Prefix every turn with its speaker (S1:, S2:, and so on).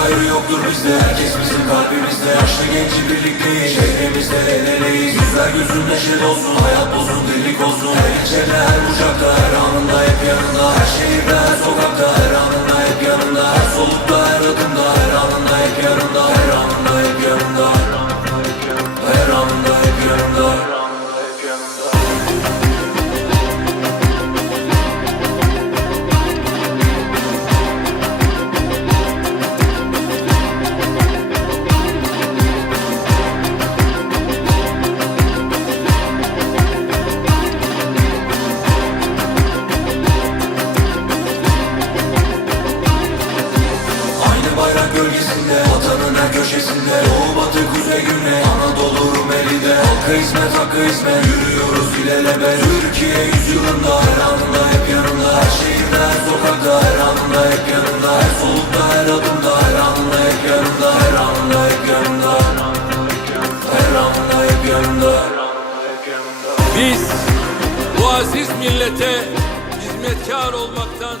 S1: gayrı yoktur bizde. Herkes bizim kalbimizde. Yaşlı genci birlikteyiz. Şehrimizde el eleyiz. Yüzler gözünde şel olsun. Hayat bozun delik olsun. Her ilçede her bucakta her gölgesinde Vatanın her köşesinde Doğu batı kuzey güney Anadolu Rumeli'de Halka hizmet hakkı hizmet. Yürüyoruz ilelebet Türkiye yüzyılında Her anında hep yanında Her şehirde her sokakta Her anında hep yanında Her solukta her adımda Her anında hep yanında Her anında hep yanında Her anında hep yanında
S2: Biz bu aziz millete hizmetkar olmaktan